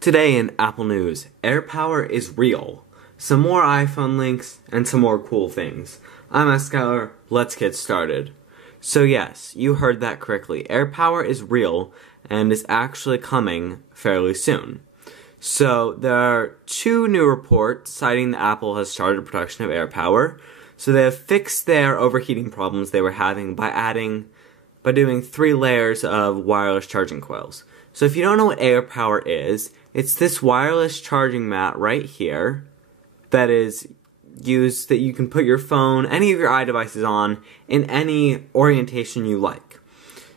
Today in Apple News, Airpower is real. Some more iPhone links and some more cool things. I'm Skylar, let's get started. So yes, you heard that correctly. Airpower is real and is actually coming fairly soon. So there are two new reports citing that Apple has started production of Airpower. So they have fixed their overheating problems they were having by doing 3 layers of wireless charging coils. So if you don't know what Airpower is, it's this wireless charging mat right here that is used that you can put your phone, any of your iDevices on, in any orientation you like.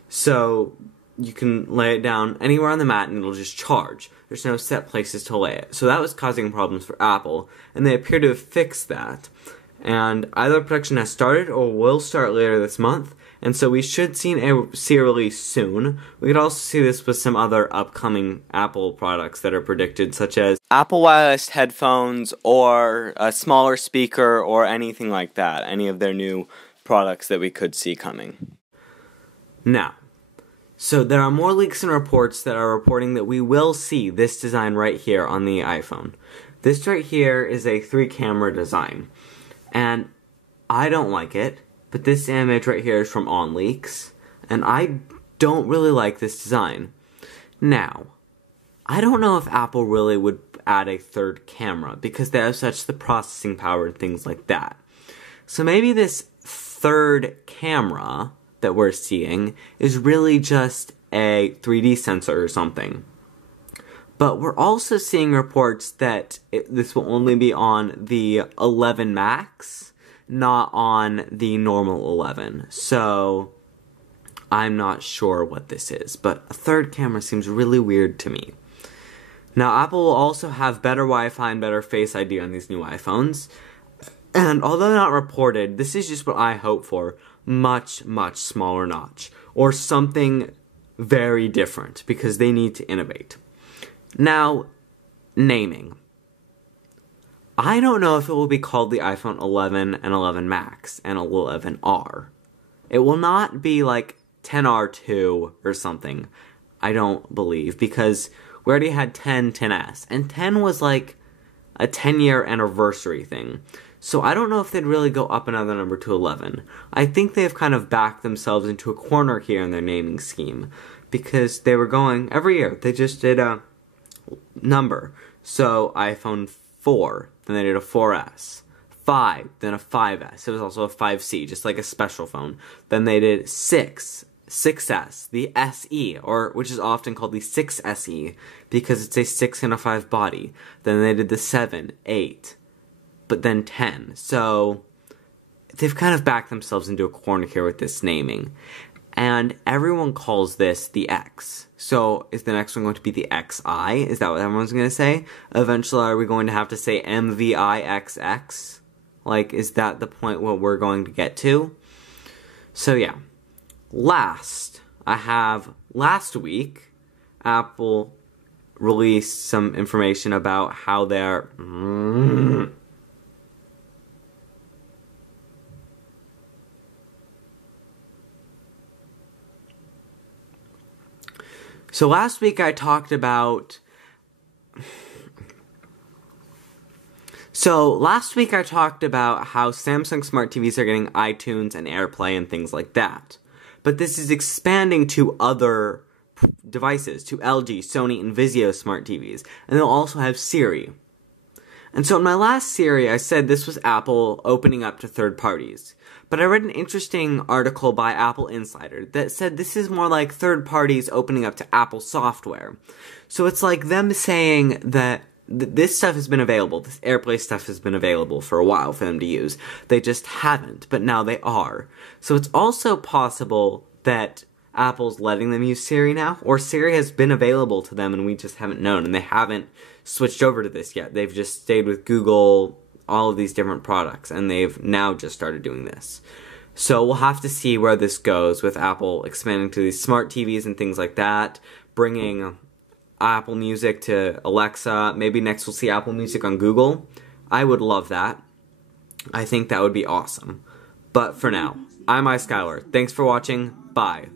So you can lay it down anywhere on the mat and it'll just charge. There's no set places to lay it. So that was causing problems for Apple, and they appear to have fixed that. And either production has started or will start later this month, and so we should see a release soon. We could also see this with some other upcoming Apple products that are predicted, such as Apple wireless headphones or a smaller speaker or anything like that, any of their new products that we could see coming. Now, so there are more leaks and reports that are reporting that we will see this design right here on the iPhone. This right here is a 3-camera design, and I don't like it. But this image right here is from OnLeaks, and I don't really like this design. Now, I don't know if Apple really would add a 3rd camera, because they have such the processing power and things like that. So maybe this 3rd camera that we're seeing is really just a 3D sensor or something. But we're also seeing reports that this will only be on the 11 Max, not on the normal 11. So I'm not sure what this is, but a 3rd camera seems really weird to me. Now, Apple will also have better Wi-Fi and better Face ID on these new iPhones. And although not reported, this is just what I hope for. Much, much smaller notch. Or something very different, because they need to innovate. Now, naming. I don't know if it will be called the iPhone 11 and 11 Max and 11R. It will not be like 10R2 or something, I don't believe, because we already had 10, 10S, and 10 was like a 10-year anniversary thing. So I don't know if they'd really go up another number to 11. I think they've kind of backed themselves into a corner here in their naming scheme, because they were going, every year, they just did a number. So iPhone 4, then they did a 4S, 5, then a 5S. It was also a 5C, just like a special phone. Then they did 6, 6S, the SE, or which is often called the 6SE, because it's a 6 and a 5 body. Then they did the 7, 8, but then 10. So they've kind of backed themselves into a corner here with this naming. And everyone calls this the X. So is the next one going to be the XI? Is that what everyone's going to say? Eventually, are we going to have to say MVIXX? Like, is that the point what we're going to get to? So yeah. Last week, Apple released some information about how they're... So last week I talked about how Samsung Smart TVs are getting iTunes and Airplay and things like that. But this is expanding to other devices, to LG, Sony, and Vizio Smart TVs. And they'll also have Siri. And so in my last Siri, I said this was Apple opening up to third parties. But I read an interesting article by Apple Insider that said this is more like third parties opening up to Apple software. So it's like them saying that this stuff has been available, this Airplay stuff has been available for a while for them to use. They just haven't, but now they are. So it's also possible that Apple's letting them use Siri now, or Siri has been available to them and we just haven't known, and they haven't switched over to this yet. They've just stayed with Google, all of these different products, and they've now just started doing this. So we'll have to see where this goes with Apple expanding to these smart TVs and things like that, bringing Apple Music to Alexa. Maybe next we'll see Apple Music on Google. I would love that. I think that would be awesome. But for now, I'm Skylar. Thanks for watching. Bye.